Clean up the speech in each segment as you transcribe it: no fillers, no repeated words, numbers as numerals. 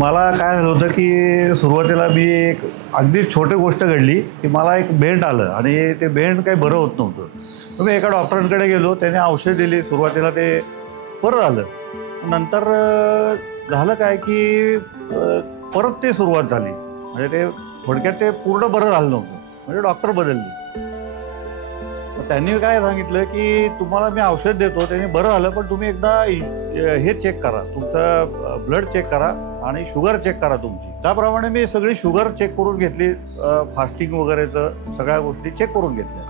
मला काय झालं होतं की सुरुवातीला मी एक अगदी छोटी गोष्ट घडली की मला एक बेंड आलं आणि ते बेंड काही बरं होत नव्हतं. तर मी एका डॉक्टरांकडे गेलो, त्याने औषध दिली. सुरुवातीला ते बरं झालं. नंतर झालं काय की परत ते सुरुवात झाली. म्हणजे ते थोडक्यात ते पूर्ण बरं झालं नव्हतं. म्हणजे डॉक्टर बदलले. मग त्यांनी काय सांगितलं की तुम्हाला मी औषध देतो, त्याने बरं झालं, पण तुम्ही एकदा हे चेक करा, तुमचं ब्लड चेक करा आणि शुगर चेक करा तुमची. त्याप्रमाणे मी सगळी शुगर चेक करून घेतली, फास्टिंग वगैरेचं सगळ्या गोष्टी चेक करून घेतल्या.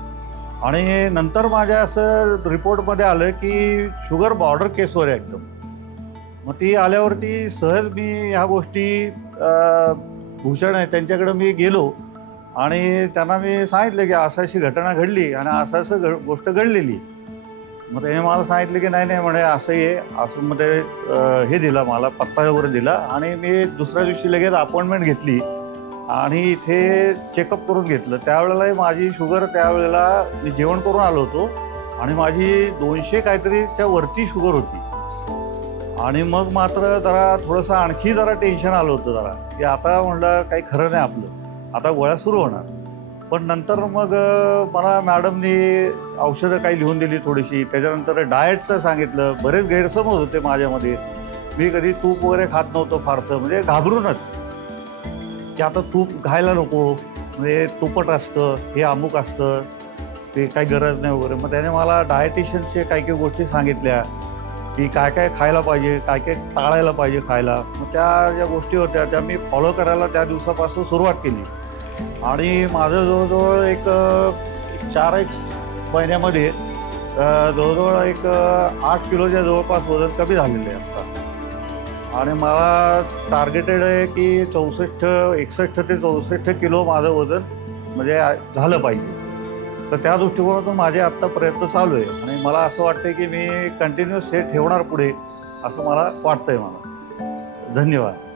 आणि नंतर माझ्या असं रिपोर्टमध्ये आलं की शुगर बॉर्डर केसवर आहे एकदम. मग ती आल्यावरती सहज मी ह्या गोष्टी भूषण आहे त्यांच्याकडे मी गेलो आणि त्यांना मी सांगितलं की असं अशी घटना घडली आणि असं गोष्ट घडलेली. मग त्याने मला सांगितलं की नाही नाही म्हणे असं आहे असं. मग ते हे दिलं मला, पत्ता वगैरे दिला आणि मी दुसऱ्या दिवशी लगेच अपॉइंटमेंट घेतली आणि इथे चेकअप करून घेतलं. त्यावेळेलाही माझी शुगर, त्यावेळेला मी जेवण करून आलो होतो आणि माझी 200 काहीतरीच्या वरती शुगर होती. आणि मग मात्र जरा थोडंसं आणखी जरा टेन्शन आलं होतं जरा, की आता म्हणलं काही खरं नाही आपलं, आता गोळ्या सुरू होणार. पण नंतर मग मला मॅडमनी औषधं काही लिहून दिली थोडीशी. त्याच्यानंतर डाएटचं सांगितलं. बरेच गैरसमज होते माझ्यामध्ये. मी कधी तूप वगैरे खात नव्हतो फारसं, म्हणजे घाबरूनच की आता तूप खायला नको, म्हणजे तुपट असतं, हे अमुक असतं, ते काही गरज नाही वगैरे. मग त्याने मला डायटिशियनचे काही काही गोष्टी सांगितल्या की काय काय खायला पाहिजे, काय काय टाळायला पाहिजे खायला. मग त्या ज्या गोष्टी होत्या त्या मी फॉलो करायला त्या दिवसापासून सुरुवात केली. आणि माझं जवळजवळ एक 4 महिन्यामध्ये जवळजवळ एक 8 किलोच्या जवळपास वजन कमी झालेलं आहे आत्ता. आणि मला टार्गेटेड आहे की 61 ते 64 किलो माझं वजन म्हणजे झालं पाहिजे. तर त्या दृष्टिकोनातून माझे आत्ता प्रयत्न चालू आहे आणि मला असं वाटतं की मी कंटिन्युअस हे ठेवणार पुढे, असं मला वाटतंय मला. धन्यवाद.